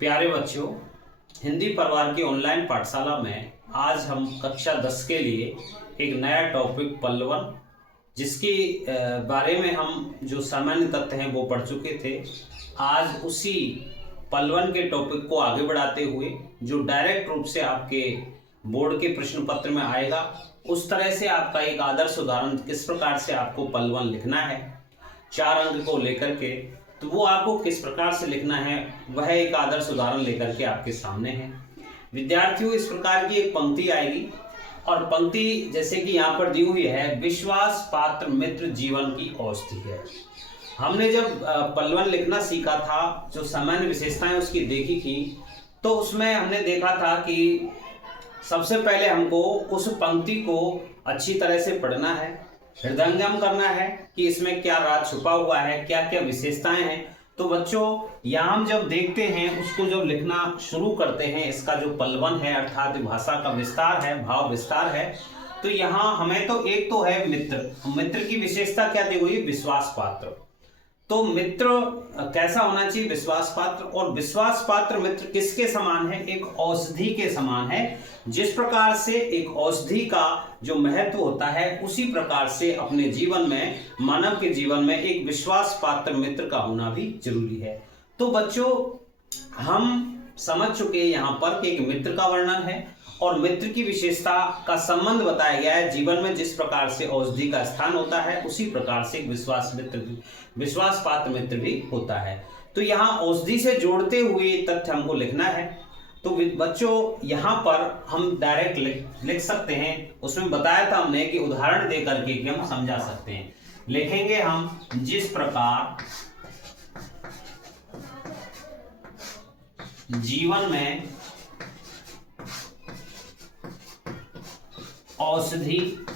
प्यारे बच्चों, हिंदी परिवार की ऑनलाइन पाठशाला में आज हम कक्षा 10 के लिए एक नया टॉपिक पल्लवन, जिसकी बारे में हम जो सामान्य तथ्य हैं वो पढ़ चुके थे। आज उसी पल्लवन के टॉपिक को आगे बढ़ाते हुए जो डायरेक्ट रूप से आपके बोर्ड के प्रश्न पत्र में आएगा, उस तरह से आपका एक आदर्श उदाहरण किस प्रकार से आपको पल्लवन लिखना है 4 अंक को लेकर के, तो वो आपको किस प्रकार से लिखना है वह एक आदर्श उदाहरण लेकर के आपके सामने है। विद्यार्थियों, इस प्रकार की एक पंक्ति आएगी और पंक्ति जैसे कि यहाँ पर दी हुई है, विश्वास पात्र मित्र जीवन की औषधि है। हमने जब पल्लवन लिखना सीखा था, जो सामान्य विशेषताएं उसकी देखी थी, तो उसमें हमने देखा था कि सबसे पहले हमको उस पंक्ति को अच्छी तरह से पढ़ना है, हृदयंगम करना है कि इसमें क्या राज छुपा हुआ है, क्या क्या विशेषताएं हैं। तो बच्चों, यहाँ हम जब देखते हैं, उसको जब लिखना शुरू करते हैं, इसका जो पल्लवन है अर्थात भाषा का विस्तार है, भाव विस्तार है, तो यहाँ हमें तो एक तो है मित्र की विशेषता क्या दी हुई, विश्वास पात्र। तो मित्र कैसा होना चाहिए, विश्वास पात्र। और विश्वास पात्र मित्र किसके समान है, एक औषधि के समान है। जिस प्रकार से एक औषधि का जो महत्व होता है, उसी प्रकार से अपने जीवन में, मानव के जीवन में एक विश्वास पात्र मित्र का होना भी जरूरी है। तो बच्चों, हम समझ चुके यहाँ पर कि एक मित्र का वर्णन है और मित्र की विशेषता का संबंध बताया गया है। जीवन में जिस प्रकार से औषधि का स्थान होता है, उसी प्रकार से एक विश्वास पात्र मित्र भी होता है। तो यहाँ औषधि से जोड़ते हुए तथ्य हमको लिखना है। तो बच्चों, यहाँ पर हम डायरेक्ट लिख सकते हैं। उसमें बताया था हमने कि उदाहरण दे करके कि हम समझा सकते हैं। लिखेंगे हम, जिस प्रकार जीवन में औषधि,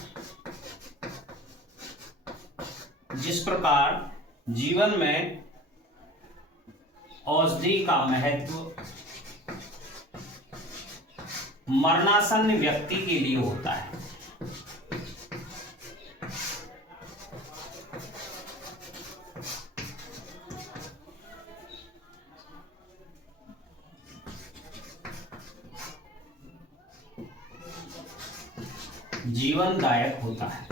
जिस प्रकार जीवन में औषधि का महत्व मरणासन्न व्यक्ति के लिए होता है। जीवनदायक होता है।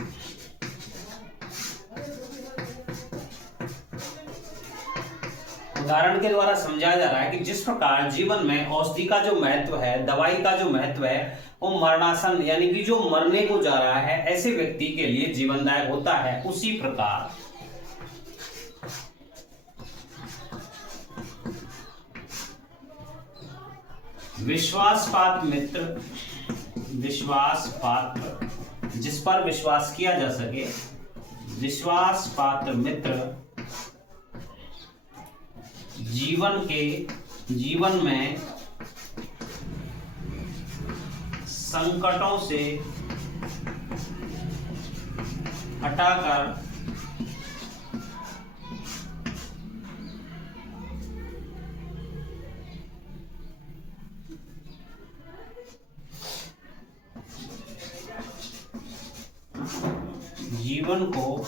उदाहरण के द्वारा समझाया जा रहा है कि जिस प्रकार जीवन में औषधि का जो महत्व है, दवाई का जो महत्व है, वो मरणासन यानी कि जो मरने को जा रहा है ऐसे व्यक्ति के लिए जीवनदायक होता है, उसी प्रकार विश्वासपात्र मित्र, विश्वास पात्र जिस पर विश्वास किया जा सके, विश्वास पात्र मित्र जीवन में संकटों से हटाकर जीवन को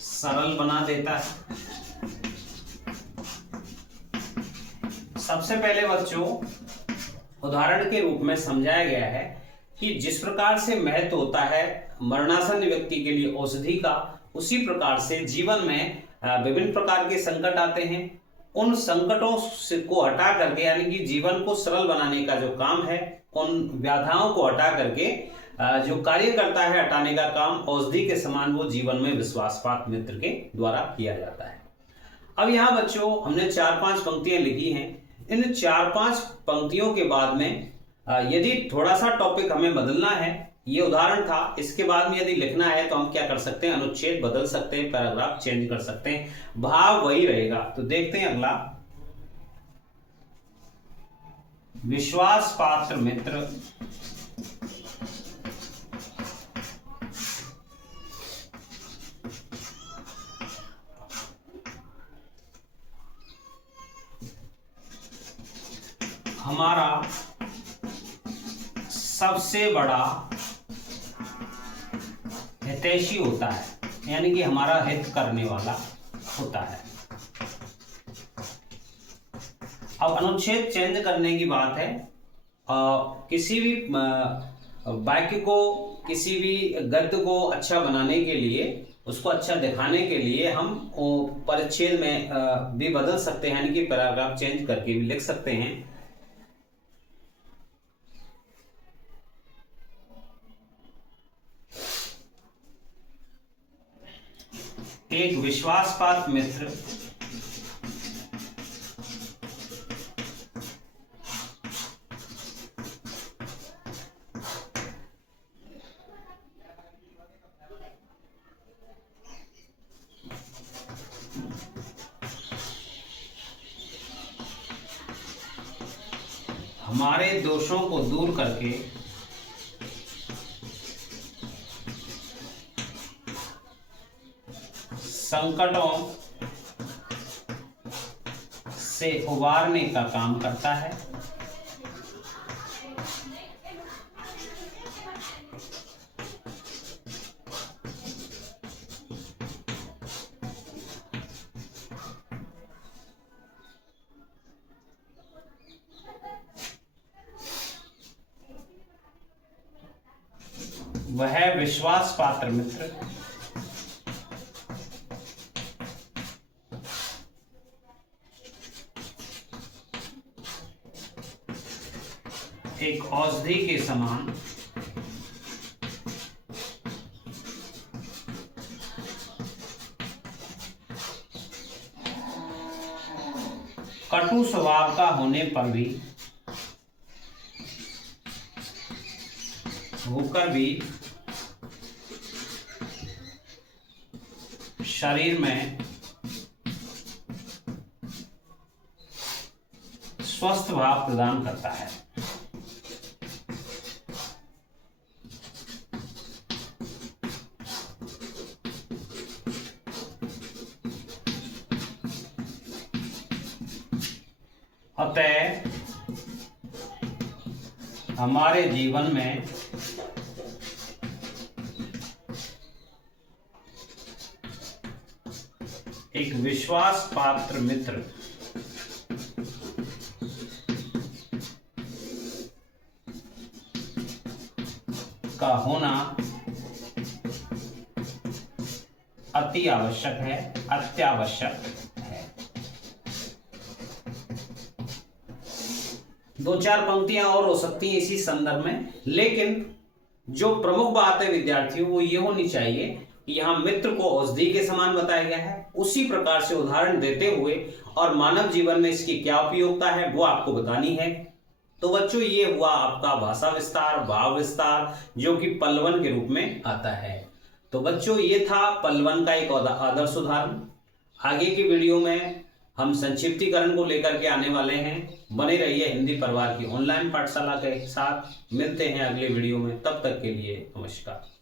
सरल बना देता है। सबसे पहले बच्चों, उदाहरण के रूप में समझाया गया है कि जिस प्रकार से महत्व होता है मरणासन्न व्यक्ति के लिए औषधि का, उसी प्रकार से जीवन में विभिन्न प्रकार के संकट आते हैं। उन संकटों से को हटा करके, यानी कि जीवन को सरल बनाने का जो काम है, उन व्याधाओं को हटा करके जो कार्य करता है, हटाने का काम औषधि के समान वो जीवन में विश्वासपात्र मित्र के द्वारा किया जाता है। अब यहाँ बच्चों, हमने 4-5 पंक्तियां लिखी हैं। इन 4-5 पंक्तियों के बाद में यदि थोड़ा सा टॉपिक हमें बदलना है, ये उदाहरण था, इसके बाद में यदि लिखना है तो हम क्या कर सकते हैं, अनुच्छेद बदल सकते हैं, पैराग्राफ चेंज कर सकते हैं, भाव वही रहेगा। तो देखते हैं अगला, विश्वास पात्र मित्र हमारा सबसे बड़ा हितैषी होता है, यानी कि हमारा हित करने वाला होता है। अब अनुच्छेद चेंज करने की बात है। किसी भी वाक्य को, किसी भी गद्य को अच्छा बनाने के लिए, उसको अच्छा दिखाने के लिए हम परिच्छेद में भी बदल सकते हैं, यानी कि पैराग्राफ चेंज करके भी लिख सकते हैं। एक विश्वासपात्र मित्र हमारे दोषों को दूर करके संकटों से उबारने का काम करता है। वह विश्वास पात्र मित्र एक औषधि के समान कटु स्वभाव का होने पर भी होकर भी शरीर में स्वस्थ भाव प्रदान करता है। अतः हमारे जीवन में एक विश्वास पात्र मित्र का होना अति आवश्यक है, अत्यावश्यक है। दो चार पंक्तियां और हो सकती हैं इसी संदर्भ में, लेकिन जो प्रमुख बात है विद्यार्थियों वो ये होनी चाहिए कि यहाँ मित्र को औषधि के समान बताया गया है, उसी प्रकार से उदाहरण देते हुए और मानव जीवन में इसकी क्या उपयोगिता है वो आपको बतानी है। तो बच्चों ये हुआ आपका भाषा विस्तार, भाव विस्तार, जो कि पल्लवन के रूप में आता है। तो बच्चों ये था पल्लवन का एक आदर्श उदाहरण। आगे की वीडियो में हम संक्षिप्तीकरण को लेकर के आने वाले हैं। बने रहिए हिंदी परिवार की ऑनलाइन पाठशाला के साथ। मिलते हैं अगले वीडियो में, तब तक के लिए नमस्कार।